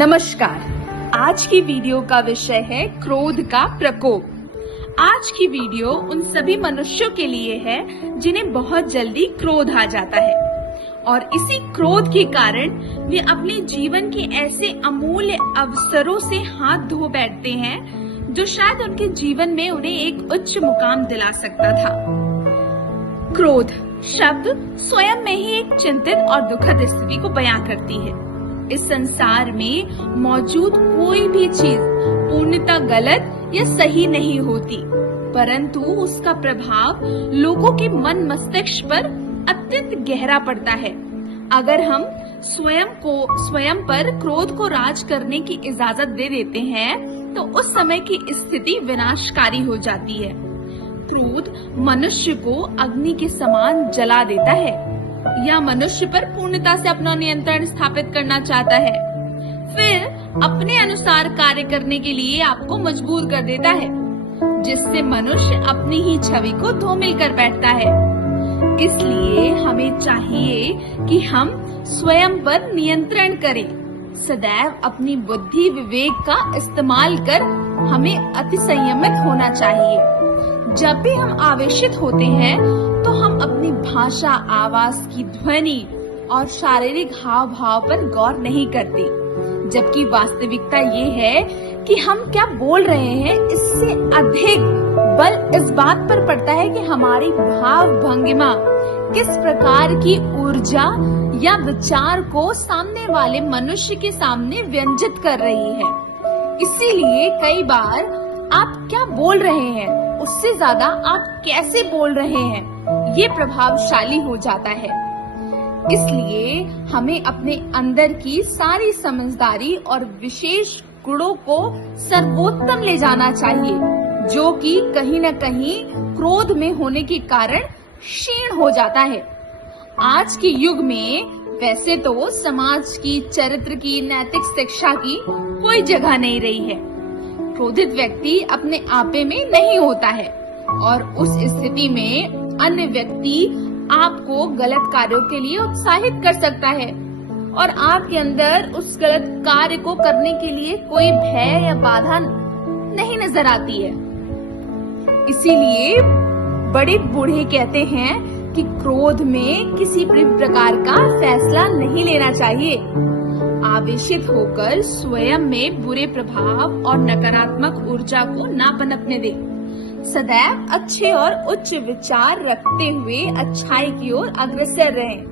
नमस्कार। आज की वीडियो का विषय है क्रोध का प्रकोप। आज की वीडियो उन सभी मनुष्यों के लिए है जिन्हें बहुत जल्दी क्रोध आ जाता है और इसी क्रोध के कारण वे अपने जीवन के ऐसे अमूल्य अवसरों से हाथ धो बैठते हैं जो शायद उनके जीवन में उन्हें एक उच्च मुकाम दिला सकता था। क्रोध शब्द स्वयं में ही एक चिंतित और दुखद स्थिति को बयां करती है। इस संसार में मौजूद कोई भी चीज पूर्णतः गलत या सही नहीं होती, परंतु उसका प्रभाव लोगों के मन मस्तिष्क पर अत्यंत गहरा पड़ता है। अगर हम स्वयं पर क्रोध को राज करने की इजाजत दे देते हैं तो उस समय की स्थिति विनाशकारी हो जाती है। क्रोध मनुष्य को अग्नि के समान जला देता है या मनुष्य पर पूर्णता से अपना नियंत्रण स्थापित करना चाहता है, फिर अपने अनुसार कार्य करने के लिए आपको मजबूर कर देता है, जिससे मनुष्य अपनी ही छवि को धूमिल कर बैठता है। इसलिए हमें चाहिए कि हम स्वयं पर नियंत्रण करें। सदैव अपनी बुद्धि विवेक का इस्तेमाल कर हमें अति संयमित होना चाहिए। जब भी हम आवेशित होते हैं तो हम अपनी भाषा, आवाज की ध्वनि और शारीरिक हाव भाव पर गौर नहीं करते, जबकि वास्तविकता ये है कि हम क्या बोल रहे हैं इससे अधिक बल इस बात पर पड़ता है कि हमारी भाव भंगिमा किस प्रकार की ऊर्जा या विचार को सामने वाले मनुष्य के सामने व्यंजित कर रही है। इसीलिए कई बार आप क्या बोल रहे हैं उससे ज्यादा आप कैसे बोल रहे हैं ये प्रभावशाली हो जाता है। इसलिए हमें अपने अंदर की सारी समझदारी और विशेष गुणों को सर्वोत्तम ले जाना चाहिए, जो कि कहीं न कहीं क्रोध में होने के कारण क्षीण हो जाता है। आज के युग में वैसे तो समाज की, चरित्र की, नैतिक शिक्षा की कोई जगह नहीं रही है। क्रोधित व्यक्ति अपने आपे में नहीं होता है और उस स्थिति में अन्य व्यक्ति आपको गलत कार्यों के लिए उत्साहित कर सकता है और आपके अंदर उस गलत कार्य को करने के लिए कोई भय या बाधा नहीं नजर आती है। इसीलिए बड़े बूढ़े कहते हैं कि क्रोध में किसी भी प्रकार का फैसला नहीं लेना चाहिए। आवेशित होकर स्वयं में बुरे प्रभाव और नकारात्मक ऊर्जा को ना पनपने दे। सदैव अच्छे और उच्च विचार रखते हुए अच्छाई की ओर अग्रसर रहें।